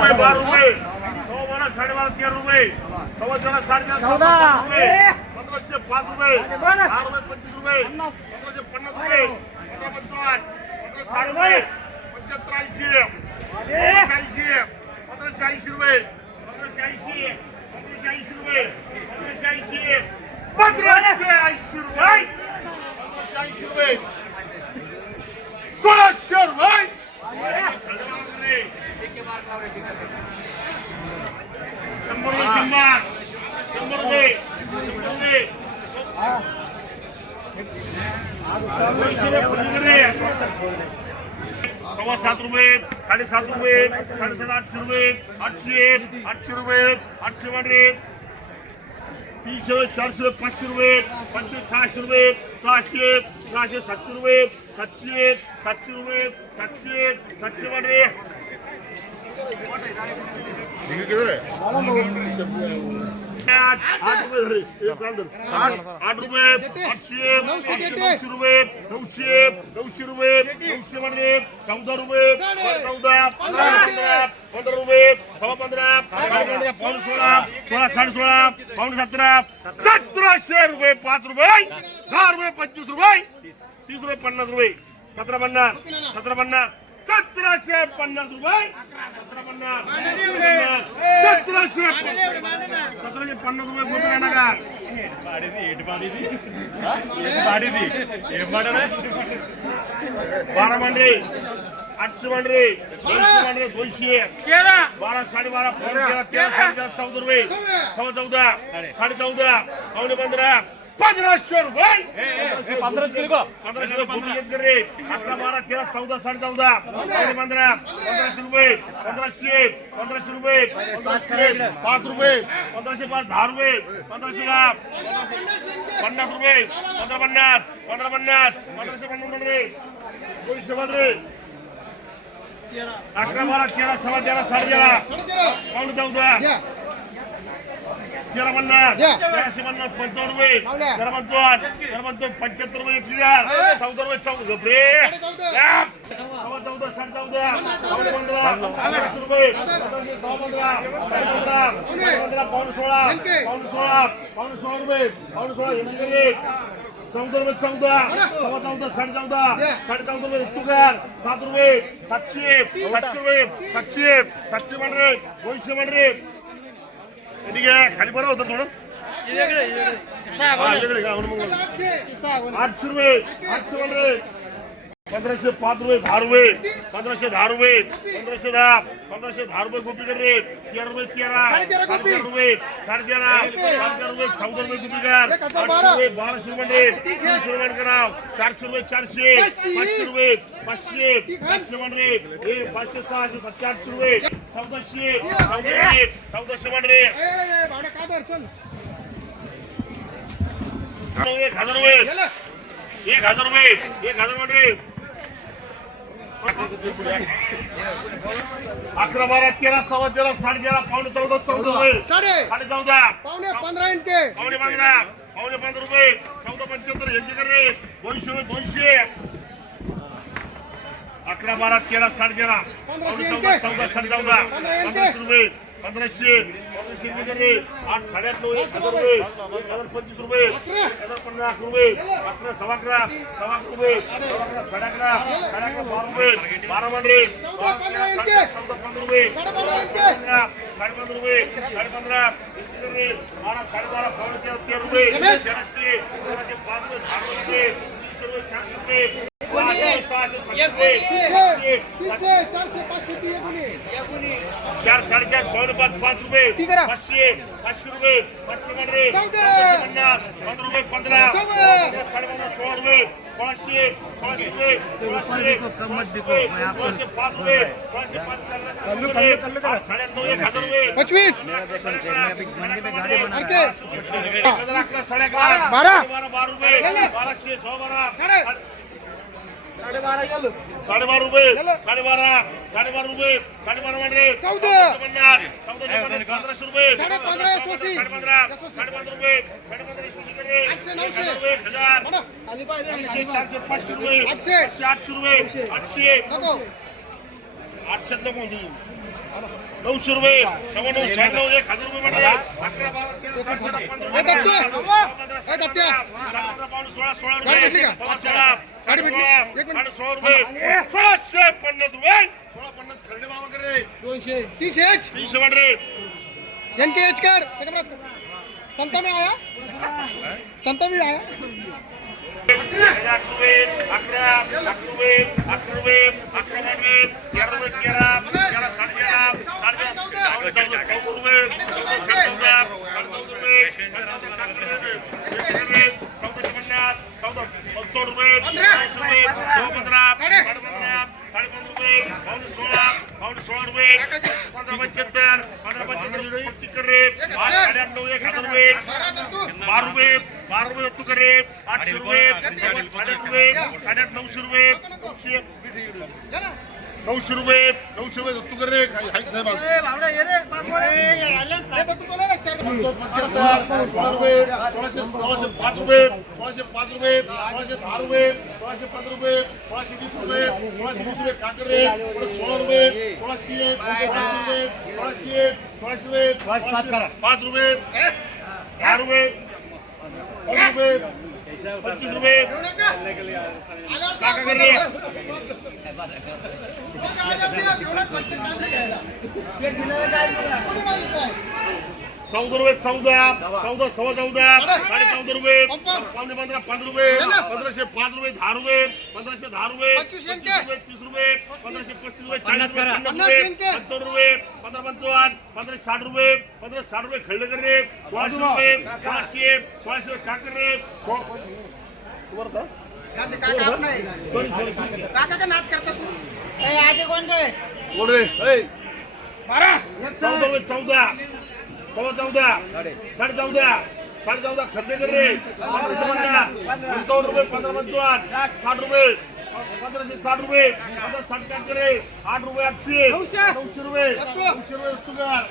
रुपये बारा रुपये सव्वा बारा साडेबारा तेरा रुपये सव्वा तेरा साडेचार चौदा. रुपये पंधराशे पाच रुपये दहा रुपये पंचवीस रुपये पंधराशे पन्नास रुपये पंधरा पंचावन्न पंधरा साठ रुपये पंच्याहत्तर ऐंशी पंधराशे ऐंशी पंधराशे ऐंशी रुपये पंधराशे ऐंशी पंधराशे ऐंशी रुपये पंधराशे ऐंशी पंधराशे ऐंशी रुपये पंधराशे ऐंशी रुपये सोळाशे रुपये शंभर रुपये शंभर शंभर रुपये शंभर रुपये दोनशे रुपये सव्वा सात रुपये साडेसात रुपये साडेसात आठशे रुपये आठशे आठशे रुपये आठशे वाढले तीनशे चारशे पाचशे रुपये पाचशे सहाशे रुपये सहाशे सहाशे सातशे रुपये सातशे सातशे रुपये सातशे सातशे वाढले आठ रुपये आठशे आठशे नऊशे रुपये नऊशे नऊशे रुपये नऊशे म्हणजे चौदा रुपये चौदा पंधरा पंधरा पंधरा रुपये सव्वा पंधरा साडे पंधरा पाऊण सोळा सोळा साडे सोळा पाऊण सतरा सतराशे रुपये पाच रुपये दहा रुपये पंचवीस रुपये तीस रुपये पन्नास रुपये सतरा पन्नास सतरा पन्नास सतराशे पन्नास रुपये. सतराशे सतराशे पन्नास रुपये बोलतो का बारा मांडरे आठशे मांडरे दोनशे मांडरे दोनशे बारा साडेबारा तेरा तेरा साडेतेरा चौदा रुपये. सव्वा चौदा साडे चौदा पावणे पंधरा पंधराशे रुपये पंधराशे रुपये भूमी घेत रे अकरा बारा तेरा चौदा साडे चौदा पावणे पंधरा. पंधराशे रुपये. पंधराशे पंधराशे रुपये. पंधराशे पाच रुपये. पंधराशे पाच दहा रुपये. पंधराशे दहा. पन्नास रुपये. पंधरा पन्नास. पंधरा पन्नास. पंधराशे पन्नास पंधरे दोनशे पंधरे अकरा बारा तेरा सव्वा तेरा साडे तेरा. पावणे चौदा तेरा पन्नास तेराशे पन्नास पंचावन्न रुपये तेरा पंचावन्न तेरा पंचावन्न पंच्याहत्तर रुपये एकशे हजार चौदा रुपये चौदा. रुपये सव्वा चौदा साडे चौदा. पावणे पंधरा. पंधराशे रुपये पंधरा. साडे पंधरा. पावणे सोळा. रुपये. सोळा हे रुपये चौदा रुपये चौदा. सव्वा चौदा साडे चौदा साडे चौदा रुपये तुकार सात रुपये सातशे. सातशे रुपये सातशे. सातशे मांडरे दोनशे मांडरे ठीक आहे खाली बरं होतं थोडं हा, इकडे का? म्हणून मग. आठशे रुपये आठशे मांडरे पंधराशे पाच रुपये दहा रुपये पंधराशे दहा रुपये पंधराशे दहा पंधराशे दहा रुपये गोपी कर रे तेरा रुपये तेरा साडेतेरा रुपये साडेतेरा साडेतेरा रुपये चौदा रुपये गोपी कर रुपये बाराशे रुपये तीनशे. रुपये कराव चारशे रुपये चारशे पाचशे. रुपये पाचशे पाचशे म्हणजे हे पाचशे सहाशे सातशे आठशे रुपये चौदाशे चौदाशे चौदाशे म्हणजे एक हजार रुपये एक हजार रुपये एक हजार म्हणजे अकरा बारा तेरा सव्वा तेरा साडे तेरा पावणे चौदा चौदा रुपये. साडे. साडे चौदा. पावणे पंधरा इंटे पावणे पंधरा. पावणे पंधरा रुपये. चौदा पंच्याहत्तर यांचे कर. दोनशे रुपये दोनशे. अकरा बारा तेरा साडे तेरा. चौदा चौदा साडे चौदा. पंधराशे रुपये. पंधराशे पंधराशे आठ साडेआठ नऊ एक हजार रुपये. एक हजार पंचवीस रुपये. एक हजार पन्नास रुपये. अकरा सव्वा अकरा सव्वा अकरा रुपये. सव्वा अकरा साडे अकरा साडे अकरा बारा रुपये बारा मांडरे चौदा पंधरा रुपये. साडे पंधरा साडे रुपये. साडे पंधरा रुपये. बारा साडे बारा तेरा रुपये. तेराशे तेराशे पाच रुपये दहा रुपये. तीनशे रुपये चारशे रुपये सहाशे सहाशे सातशे रुपये तीनशे चारशे पाचशे ती एकोणी चार साडेचार पावणे पाच पाच रुपये? पाचशे पाचशे रुपये पाचशे पंधरे पन्नास पंधरा रुपये पंधरा. चौदा. पंधरा, साडे पंधरा सोळा रुपये सोळाशे सोळाशे रुपये सोळाशे सोळाशे पाच रुपये सोळाशे पाच साडेआठ नऊ एक हजार रुपये. पंचवीस. अरे अरके साडे अकरा बारा. बारा बारा रुपये बाराशे सव्वा बारा. साडे साडेबारा रुपये. साडेबारा. साडेबारा रुपये. साडेबारा म्हणजे चौदा. पन्नास. पंधराशे रुपये. साडे पंधरा यशस्वी. साडे पंधरा साडे पंधरा रुपये. साडे पंधरा यशस्वी करे. आठशे, एक नऊशे. हजार रुपये, हजार. म्हणा. आठशे चारशे पाचशे रुपये. आठशे. आठशे आठशे रुपये. आठशे. नको. आठशे नको नऊशे रुपये सव्वा नऊ शहाण्णव एक हजार रुपये म्हणजे अकरा बारा तेरा सात सात पंधरा ए, दत्ते! पंधरा ए, दत्ते! पंधरा पावणे सोळा सोळा गाडी रुपये भेटली का? सोळा सोळा गाडी भेटली? सोळा एक मिनिट. साडे सोळा रुपये सोळाशे पन्नास रुपये सोळा पन्नास खरेदी बाबा करे दोनशे तीनशे एच तीनशे वाट रे एन के एच कर। सकमराज कर संता में आया? संता में आया? लाख रुपये अकरा लाख रुपये अकरा रुपये अकरा रुपये तेरा रुपये तेरा तेरा साडे तेरा साडे चौदा चौदा चौदा रुपये साडे चौदा साडे चौदा रुपये चौदाशे पन्नास चौदा चौदा रुपये चाळीस रुपये सोळा पंधरा साडे पंधरा साडे पंधरा रुपये पावणे सोळा पावणे सोळा रुपये. पंधरा पंच्याहत्तर पंधरा पंच्याहत्तर एक हजार रुपये बारा रुपये बारा रुपये आठशे रुपये साडे रुपये साडे आठ नऊशे रुपये. नऊशे नऊशे रुपये नऊशे रुपये तू करे. हाय साहेब सोळा रुपये सोळाशे सोळाशे पाच रुपये सोळाशे पाच रुपये सोळाशे दहा रुपये. सोळाशे पंधरा रुपये सोळाशे वीस रुपये सोळाशे वीस रुपये काकरे सोळा रुपये सोळाशे सोळाशे रुपये सोळाशे सोळाशे रुपये पाच रुपये दहा रुपये पाच रुपये पंचवीस रुपये काका करे चौदा रुपये चौदा. चौदा. सव्वा चौदा. साडे चौदा रुपये. पावणे पंधरा पंधरा रुपये. पंधराशे पाच रुपये दहा रुपये. पंधराशे दहा रुपये. रुपये तीस रुपये. पंधराशे पस्तीस रुपये चाळीस रुपये पन्नास रुपये रुपये पंधरा पंचावन्न पंधरा साठ रुपये पंधरा साठ रुपये खेळले कर रे सोळाशे रुपये सोळाशे सोळाशे काकर रे काका का नाद करता तू कोण रे? ऐ. चौदा रुपये चौदा. सव्वा चौदा साडे चौदा साडे चौदा खर्च कर. रे पंचावन्न रुपये पंधरा पंचावन्न. साठ रुपये. पंधराशे साठ रुपये. पंधरा साठ काय करे आठ रुपये आठशे. नऊशे. रुपये. नऊशे रुपये तुकार